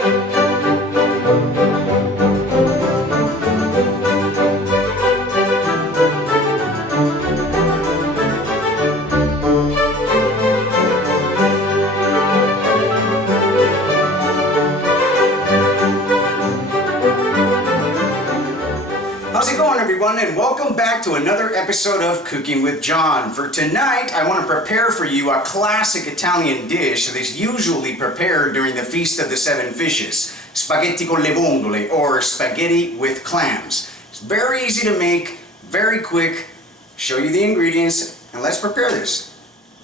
How's it going, everyone, and welcome back to another episode of Cooking with John. For tonight, I want to prepare for you a classic Italian dish that is usually prepared during the Feast of the Seven Fishes, spaghetti con le vongole, or spaghetti with clams. It's very easy to make, very quick. Show you the ingredients, and let's prepare this.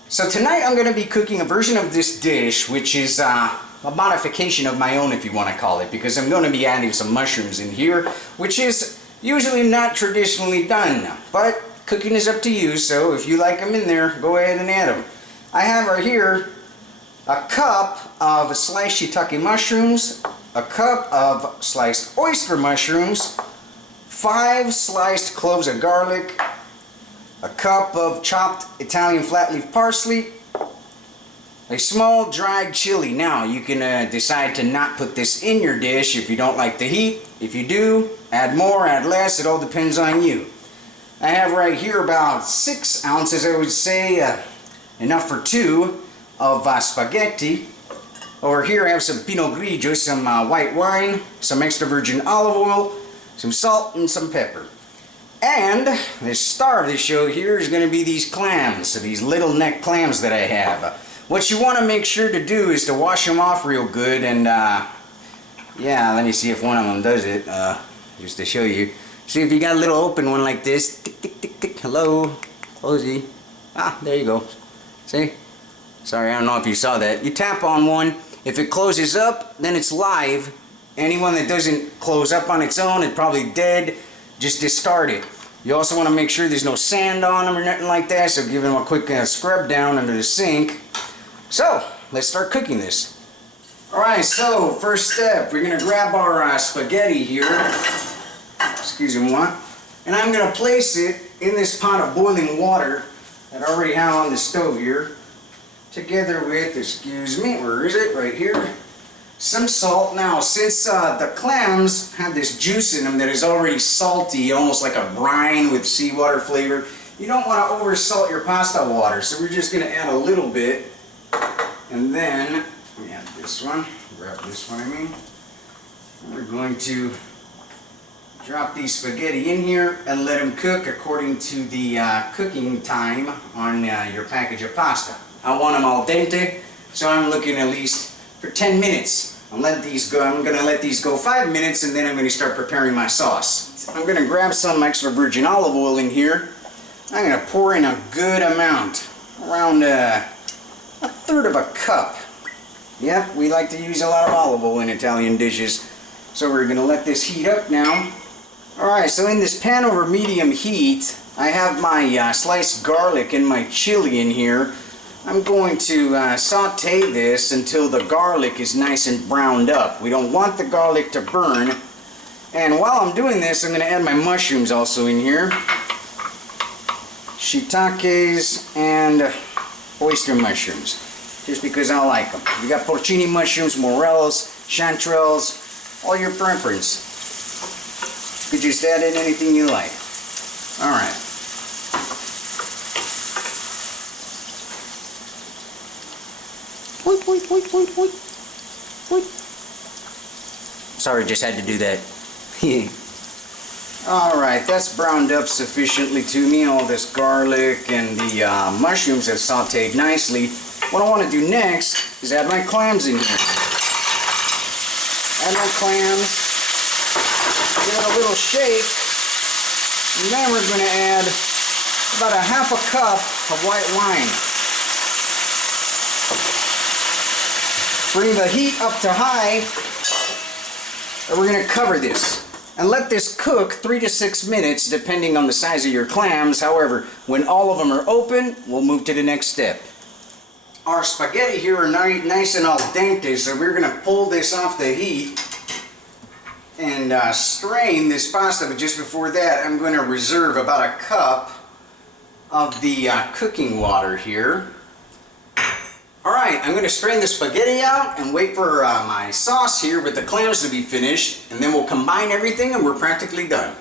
So tonight I'm going to be cooking a version of this dish, which is a modification of my own, if you want to call it, because I'm going to be adding some mushrooms in here, which is usually not traditionally done, but cooking is up to you, so if you like them in there, go ahead and add them. I have right here a cup of sliced shiitake mushrooms, a cup of sliced oyster mushrooms, 5 sliced cloves of garlic, a cup of chopped Italian flat leaf parsley, a small dried chili. Now you can decide to not put this in your dish if you don't like the heat. If you do, add more, add less, it all depends on you. I have right here about 6 ounces, I would say, enough for 2 of spaghetti. Over here I have some Pinot Grigio, some white wine, some extra virgin olive oil, some salt, and some pepper. And the star of the show here is going to be these clams, so these little neck clams that I have. What you want to make sure to do is to wash them off real good, and yeah, let me see if one of them does it, just to show you. See if you got a little open one like this. Tick, tick, tick, tick. Hello, closey. Ah, there you go. See? Sorry, I don't know if you saw that. You tap on one. If it closes up, then it's live. Anyone that doesn't close up on its own, it's probably dead. Just discard it. You also want to make sure there's no sand on them or nothing like that, so give them a quick scrub down under the sink. So, let's start cooking this. Alright, so first step, we're going to grab our spaghetti here. Excuse me, what? And I'm going to place it in this pot of boiling water that I already have on the stove here. Together with, excuse me, where is it? Right here. Some salt. Now, since the clams have this juice in them that is already salty, almost like a brine with seawater flavor, you don't want to over-salt your pasta water. So we're just going to add a little bit. And then, let me add this one, grab this one I mean. And we're going to drop these spaghetti in here and let them cook according to the cooking time on your package of pasta. I want them al dente, so I'm looking at least for 10 minutes. I'm going to let these go 5 minutes, and then I'm going to start preparing my sauce. I'm going to grab some extra virgin olive oil in here. I'm going to pour in a good amount, around a 1/3 of a cup. Yeah, we like to use a lot of olive oil in Italian dishes. So we're going to let this heat up now. Alright, so in this pan over medium heat, I have my sliced garlic and my chili in here. I'm going to saute this until the garlic is nice and browned up. We don't want the garlic to burn. And while I'm doing this, I'm going to add my mushrooms also in here. Shiitakes and oyster mushrooms, just because I like them. You got porcini mushrooms, morels, chanterelles, all your preference. You could just add in anything you like. Alright. Sorry, just had to do that. Alright, that's browned up sufficiently to me. All this garlic and the mushrooms have sauteed nicely. What I want to do next is add my clams in here. Add my clams, give it a little shake, and then we're going to add about a 1/2 cup of white wine. Bring the heat up to high, and we're going to cover this. And let this cook 3 to 6 minutes depending on the size of your clams. However, when all of them are open, we'll move to the next step. Our spaghetti here are nice and al dente, so we're going to pull this off the heat and strain this pasta. But just before that, I'm going to reserve about a cup of the cooking water here. Alright, I'm going to strain the spaghetti out and wait for my sauce here with the clams to be finished, and then we'll combine everything and we're practically done.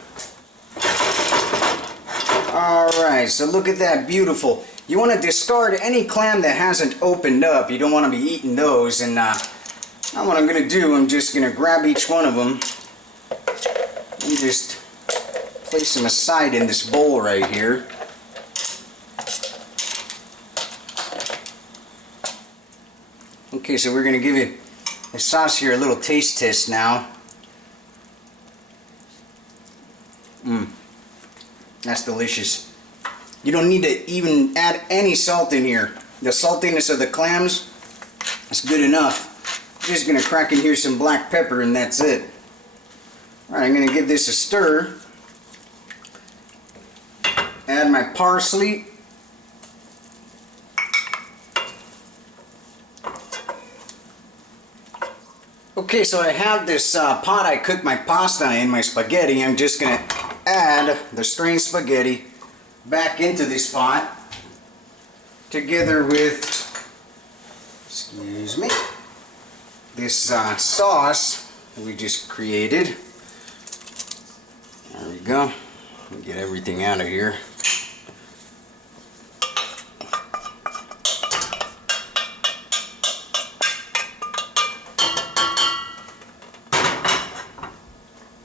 Alright, so look at that, beautiful. You want to discard any clam that hasn't opened up. You don't want to be eating those, and now what I'm going to do, I'm just going to grab each one of them and just place them aside in this bowl right here. Okay, so we're going to give it the sauce here a little taste test now. That's delicious. You don't need to even add any salt in here. The saltiness of the clams is good enough. I'm just going to crack in here some black pepper and that's it. Alright, I'm going to give this a stir. Add my parsley. Okay, so I have this pot I cooked my pasta in, my spaghetti. I'm just going to add the strained spaghetti back into this pot together with, excuse me, this sauce we just created. There we go. Get everything out of here.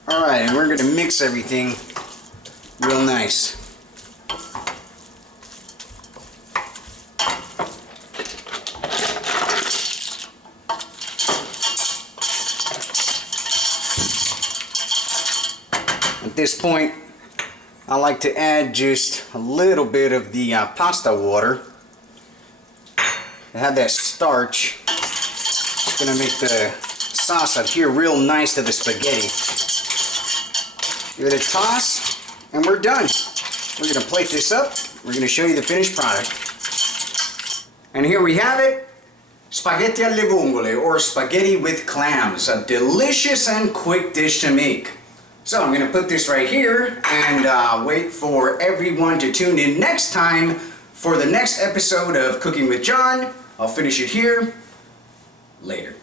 Alright, and we're going to mix everything real nice. At this point, I like to add just a little bit of the pasta water. To have that starch, it's going to make the sauce adhere real nice to the spaghetti. Give it a toss, and we're done. We're going to plate this up. We're going to show you the finished product. And here we have it. Spaghetti alle vongole, or spaghetti with clams. A delicious and quick dish to make. So I'm going to put this right here and wait for everyone to tune in next time for the next episode of Cooking with John. I'll finish it here later.